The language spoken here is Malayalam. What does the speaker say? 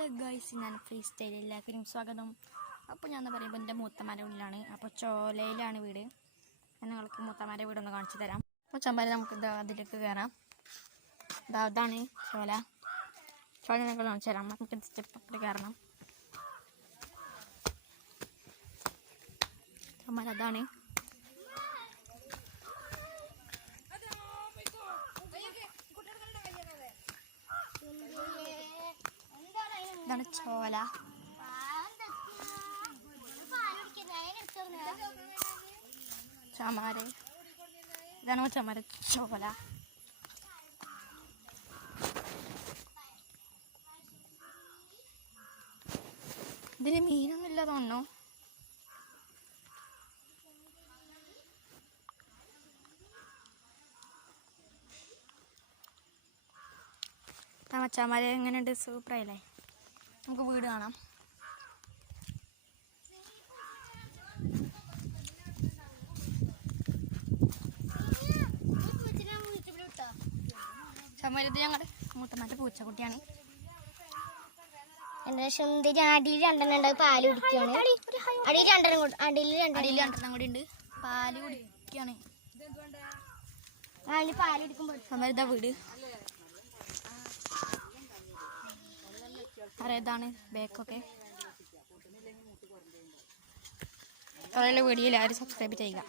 ഹലോ ഗൈസ്, ഞാൻ ഫ്രീ സ്റ്റൈൽ എല്ലാവർക്കും സ്വാഗതം. അപ്പോൾ ഞാൻ എന്താ പറയുമ്പോൾ എൻ്റെ മൂത്തമാരുടെ വീട്ടിലാണ്. അപ്പോൾ ചോലയിലാണ് വീട്. ഞാൻ നിങ്ങൾക്ക് മൂത്തമാരുടെ വീടൊന്ന് കാണിച്ചു തരാം. അപ്പോൾ ചമ്പാല നമുക്ക് അതിലേക്ക് കയറാം. അതാണ് ചോല. ചോല ഞങ്ങൾ കാണിച്ചു തരാം. നമുക്ക് സ്റ്റെപ്പ് കയറണം. ചമ്പാല അതാണ്. ഇതാണ് ചോല. ചമാര ഇതാണ് ചമാര ചോല. ഇതിന് മീനൊന്നുമില്ല തോന്നുന്നു. മച്ചാമാരെ എങ്ങനെയുണ്ട്? സൂപ്പറായില്ലേ? നമുക്ക് വീട് കാണാം. ചമാരത് ഞങ്ങളുടെ മൂത്തമാരുടെ പൂച്ചക്കുട്ടിയാണ്. എന്റെ സുന്ദരി അടിയിൽ രണ്ടെണ്ണം ഉണ്ട്, പാല് കുടിക്കുകയാണ്. അടിയിൽ രണ്ടെണ്ണം കൂടി ഉണ്ട്, പാല് കുടിക്കുകയാണ്. പാല് കുടിക്കുമ്പോൾ ചമാരതാ വീട്. അറിയതാണ് ബേക്കൊക്കെ. വീഡിയോയിൽ ആരും സബ്സ്ക്രൈബ് ചെയ്യുക.